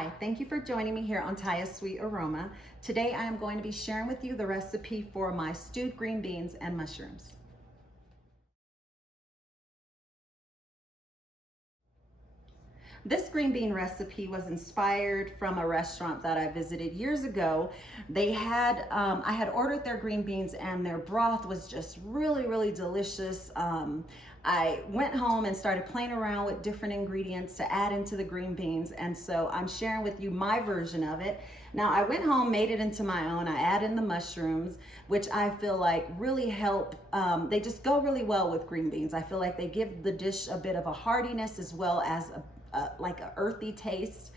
Hi, thank you for joining me here on Taya's Sweet Aroma. Today I am going to be sharing with you the recipe for my stewed green beans and mushrooms. This green bean recipe was inspired from a restaurant that I visited years ago. They had, I had ordered their green beans and their broth was just really delicious. I went home and started playing around with different ingredients to add into the green beans, and so I'm sharing with you my version of it. Now I went home, made it into my own. I add in the mushrooms, which I feel like really help. They just go really well with green beans. I feel like they give the dish a bit of a heartiness as well as like an earthy taste.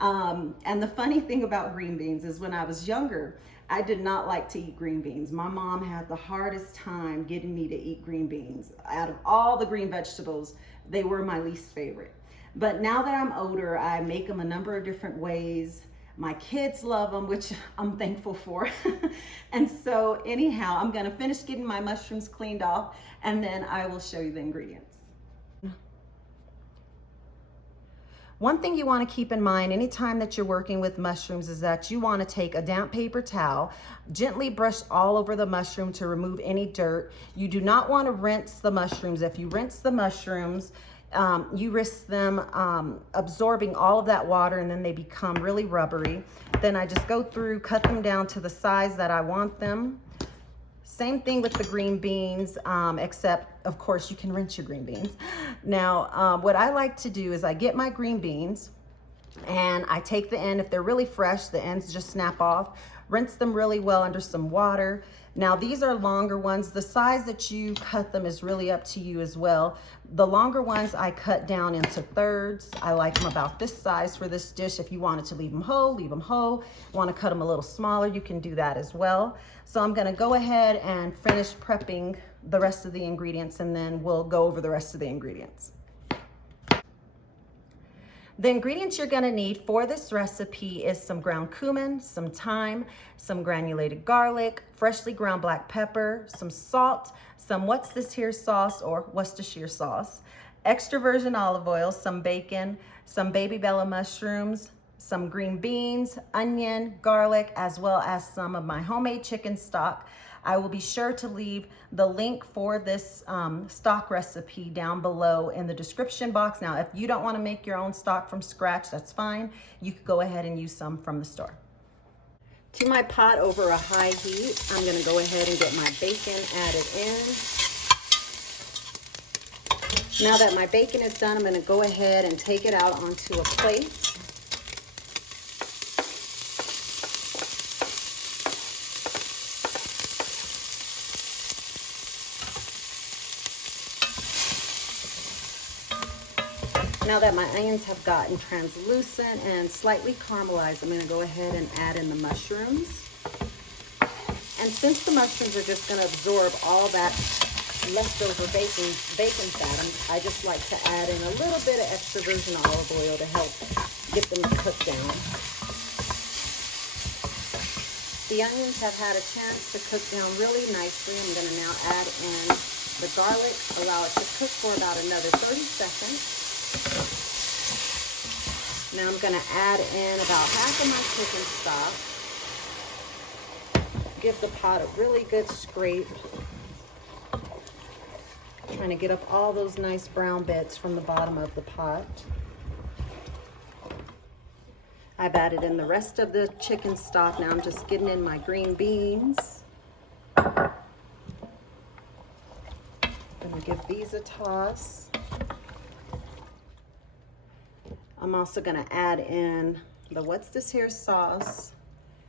And the funny thing about green beans is when I was younger, I did not like to eat green beans. My mom had the hardest time getting me to eat green beans. Out of all the green vegetables, they were my least favorite. But now that I'm older, I make them a number of different ways. My kids love them, which I'm thankful for. And so anyhow, I'm gonna finish getting my mushrooms cleaned off and then I will show you the ingredients. One thing you want to keep in mind anytime that you're working with mushrooms is that you want to take a damp paper towel, gently brush all over the mushroom to remove any dirt. You do not want to rinse the mushrooms. If you rinse the mushrooms, you risk them absorbing all of that water and then they become really rubbery. Then I just go through, cut them down to the size that I want them. Same thing with the green beans, except of course you can rinse your green beans. Now, what I like to do is I get my green beans and I take the end. If they're really fresh, the ends just snap off. Rinse them really well under some water. Now these are longer ones. The size that you cut them is really up to you as well. The longer ones I cut down into thirds. I like them about this size for this dish. If you wanted to leave them whole, leave them whole. Want to cut them a little smaller, you can do that as well. So I'm gonna go ahead and finish prepping the rest of the ingredients and then we'll go over the rest of the ingredients. The ingredients you're gonna need for this recipe is some ground cumin, some thyme, some granulated garlic, freshly ground black pepper, some salt, some what's this here sauce or Worcestershire sauce, extra virgin olive oil, some bacon, some baby bella mushrooms, some green beans, onion, garlic, as well as some of my homemade chicken stock. I will be sure to leave the link for this stock recipe down below in the description box. Now, if you don't want to make your own stock from scratch, that's fine. You could go ahead and use some from the store. To my pot over a high heat, I'm going to go ahead and get my bacon added in. Now that my bacon is done, I'm going to go ahead and take it out onto a plate. Now that my onions have gotten translucent and slightly caramelized, I'm going to go ahead and add in the mushrooms. And since the mushrooms are just going to absorb all that leftover bacon fat, I just like to add in a little bit of extra virgin olive oil to help get them cooked down. The onions have had a chance to cook down really nicely. I'm going to now add in the garlic, allow it to cook for about another 30 seconds. Now I'm going to add in about half of my chicken stock. Give the pot a really good scrape. Trying to get up all those nice brown bits from the bottom of the pot. I've added in the rest of the chicken stock. Now I'm just getting in my green beans. I'm going to give these a toss. I'm also going to add in the what's this here sauce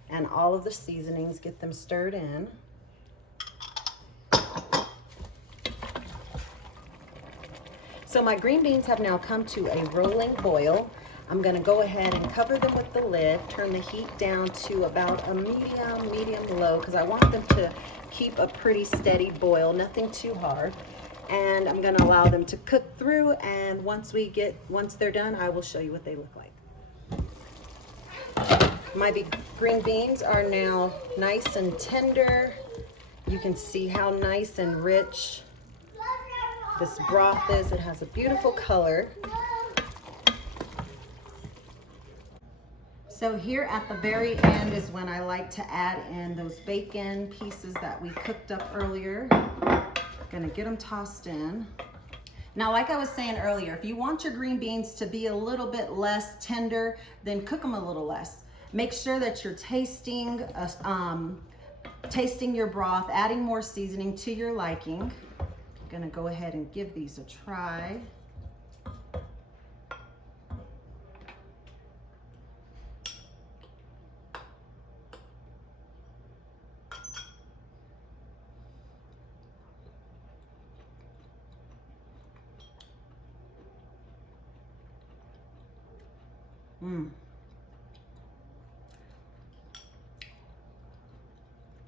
and all of the seasonings, get them stirred in. So my green beans have now come to a rolling boil. I'm going to go ahead and cover them with the lid, turn the heat down to about a medium low, because I want them to keep a pretty steady boil, nothing too hard. And I'm going to allow them to cook through, and once they're done, I will show you what they look like. My green beans are now nice and tender. You can see how nice and rich this broth is. It has a beautiful color. So here at the very end is when I like to add in those bacon pieces that we cooked up earlier. Gonna get them tossed in. Now, like I was saying earlier, if you want your green beans to be a little bit less tender, then cook them a little less. Make sure that you're tasting your broth, adding more seasoning to your liking. I'm gonna go ahead and give these a try.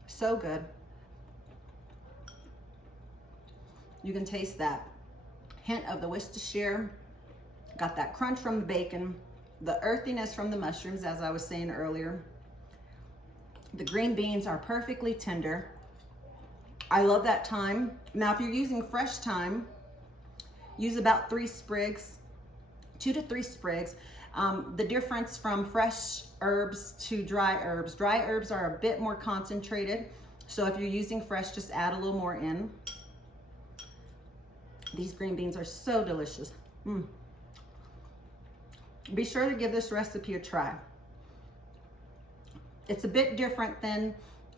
So good. You can taste that hint of the Worcestershire, got that crunch from the bacon, the earthiness from the mushrooms, as I was saying earlier. The green beans are perfectly tender. I love that thyme. Now, if you're using fresh thyme, use about 3 sprigs, 2 to 3 sprigs. The difference from fresh herbs to dry herbs are a bit more concentrated. So if you're using fresh, just add a little more in. These green beans are so delicious. Be sure to give this recipe a try. It's a bit different than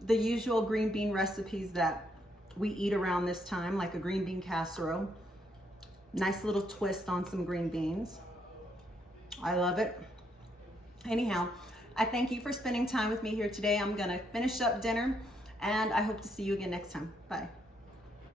the usual green bean recipes that we eat around this time, like a green bean casserole. Nice little twist on some green beans. I love it. Anyhow, I thank you for spending time with me here today. I'm gonna finish up dinner and I hope to see you again next time. Bye.